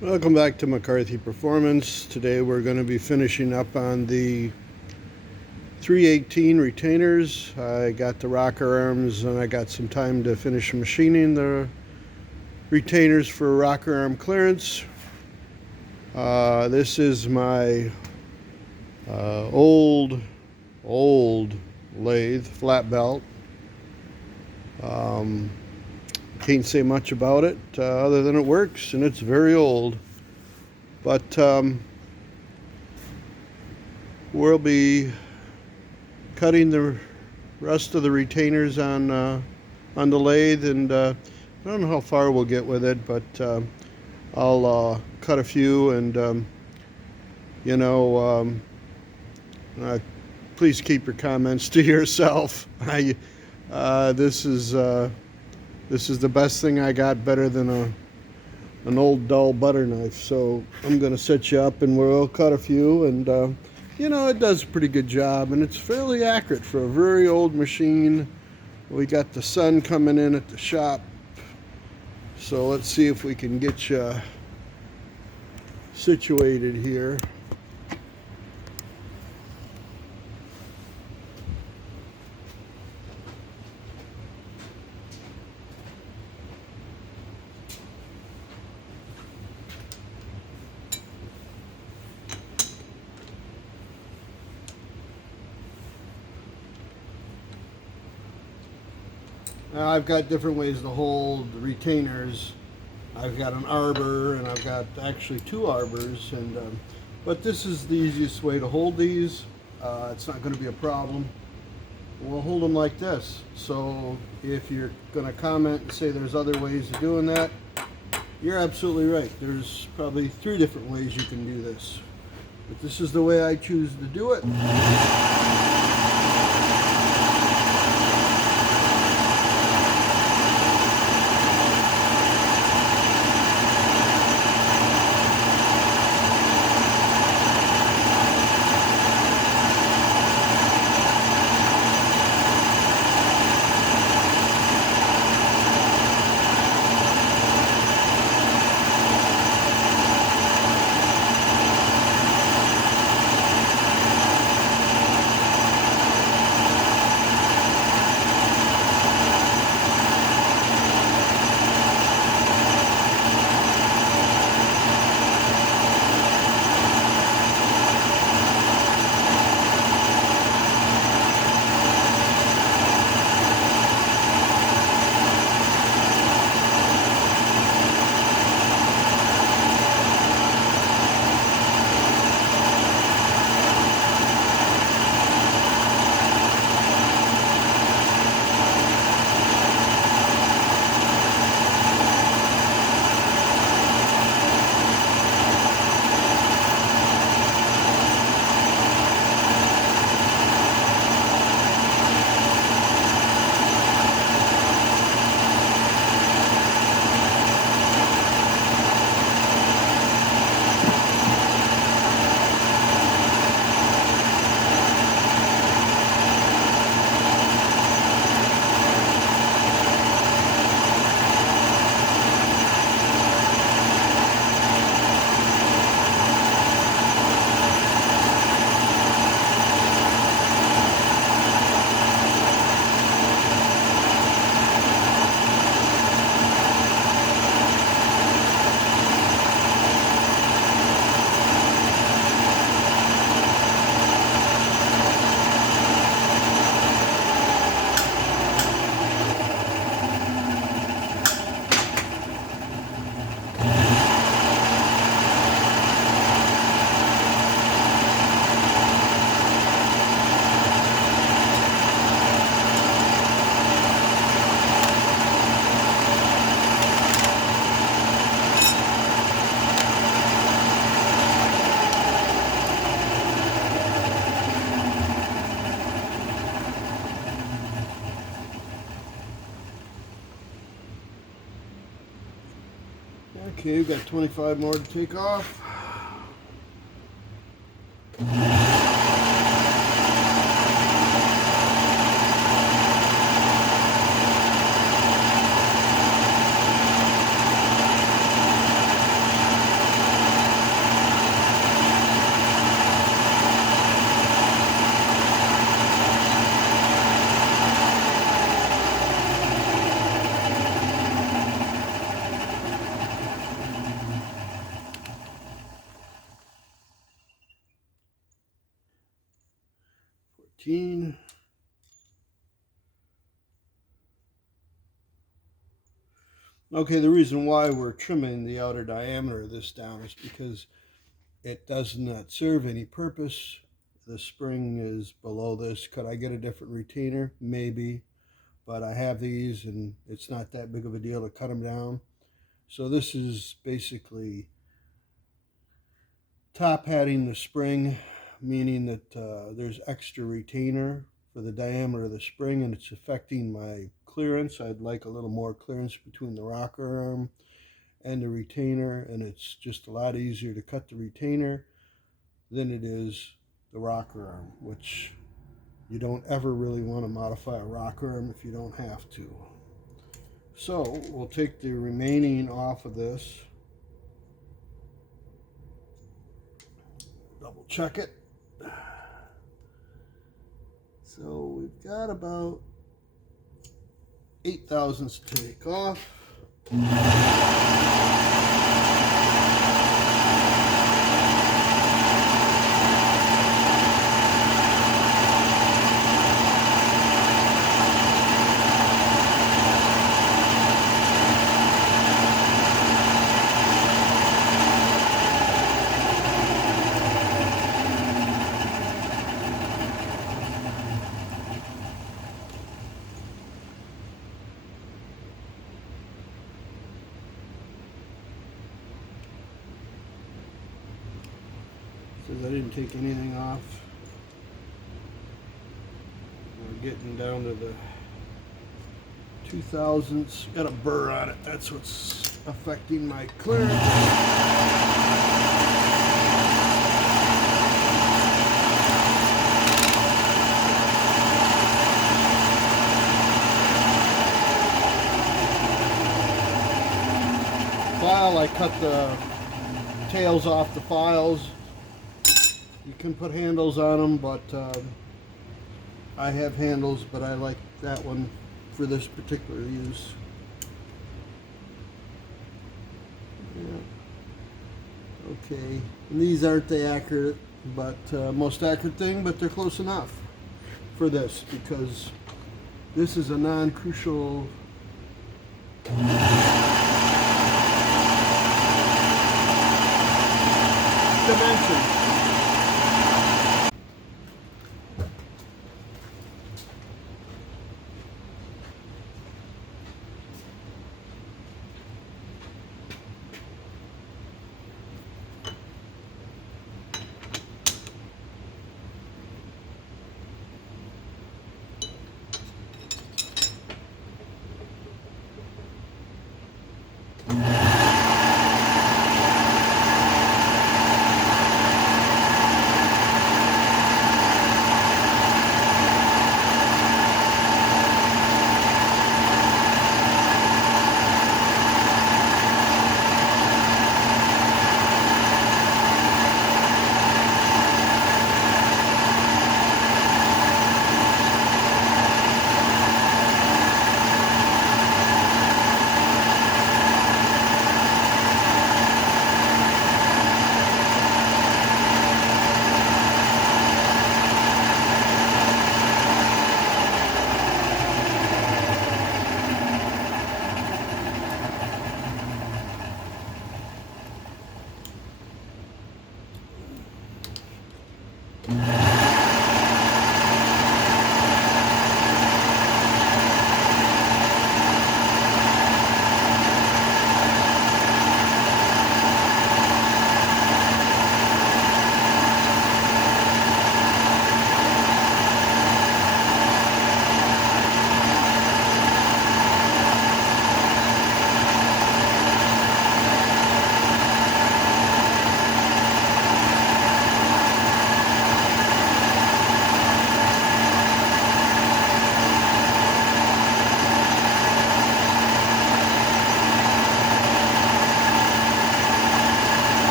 Welcome back to McCarthy Performance. Today we're going to be finishing up on the 318 retainers. I got the rocker arms and I got some time to finish machining the retainers for rocker arm clearance. This is my old lathe flat belt. Can't say much about it other than it works and it's very old. But we'll be cutting the rest of the retainers on the lathe, and I don't know how far we'll get with it, but I'll cut a few, and please keep your comments to yourself. This is the best thing I got, better than an old dull butter knife. So I'm going to set you up and we'll cut a few, and it does a pretty good job, and it's fairly accurate for a very old machine. We got the sun coming in at the shop, so let's see if we can get you situated here. Now I've got different ways to hold the retainers. I've got an arbor, and I've got actually two arbors, but this is the easiest way to hold these. It's not going to be a problem. We'll hold them like this. So if you're going to comment and say there's other ways of doing that, you're absolutely right. There's probably 3 different ways you can do this, but this is the way I choose to do it. Okay, we've got 25 more to take off. 18. Okay, the reason why we're trimming the outer diameter of this down is because it does not serve any purpose. The spring is below this. Could I get a different retainer? Maybe, but I have these and it's not that big of a deal to cut them down. So this is basically top hatting the spring, meaning that there's extra retainer for the diameter of the spring and it's affecting my clearance. I'd like a little more clearance between the rocker arm and the retainer, and it's just a lot easier to cut the retainer than it is the rocker arm, which you don't ever really want to modify a rocker arm if you don't have to. So we'll take the remaining off of this, double check it. So we've got about 8 thousandths to take off. Says I didn't take anything off. We're getting down to the 2 thousandths. Got a burr on it. That's what's affecting my clearance. File, I cut the tails off the files. You can put handles on them, but I have handles, but I like that one for this particular use. Yeah. Okay, and these aren't the accurate, but most accurate thing, but they're close enough for this because this is a non-crucial dimension.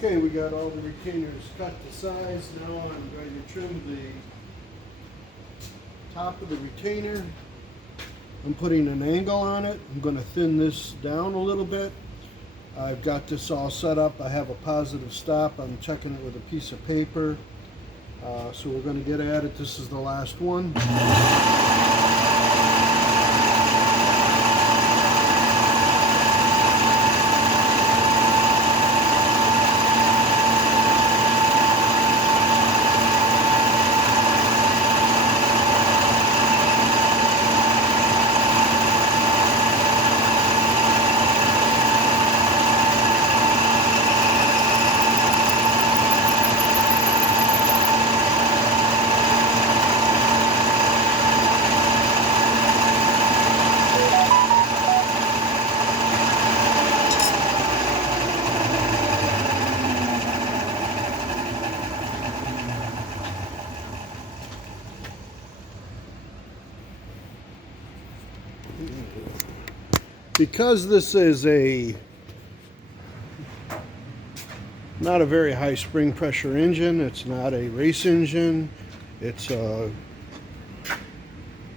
Okay, we got all the retainers cut to size. Now I'm going to trim the top of the retainer. I'm putting an angle on it. I'm going to thin this down a little bit. I've got this all set up. I have a positive stop. I'm checking it with a piece of paper. So we're going to get at it. This is the last one. Because this is not a very high spring pressure engine, it's not a race engine, it's a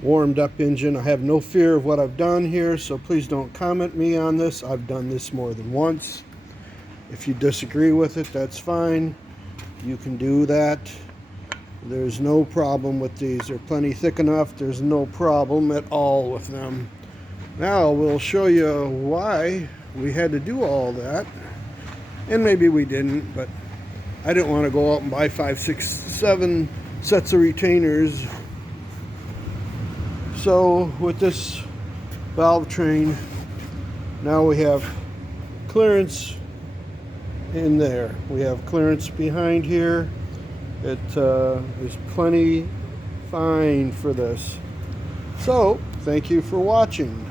warmed up engine. I have no fear of what I've done here, so please don't comment me on this. I've done this more than once. If you disagree with it, that's fine. You can do that. There's no problem with these. They're plenty thick enough. There's no problem at all with them. Now we'll show you why we had to do all that. And maybe we didn't, but I didn't want to go out and buy 5, 6, 7 sets of retainers. So with this valve train, now we have clearance in there. We have clearance behind here. It is plenty fine for this. So thank you for watching.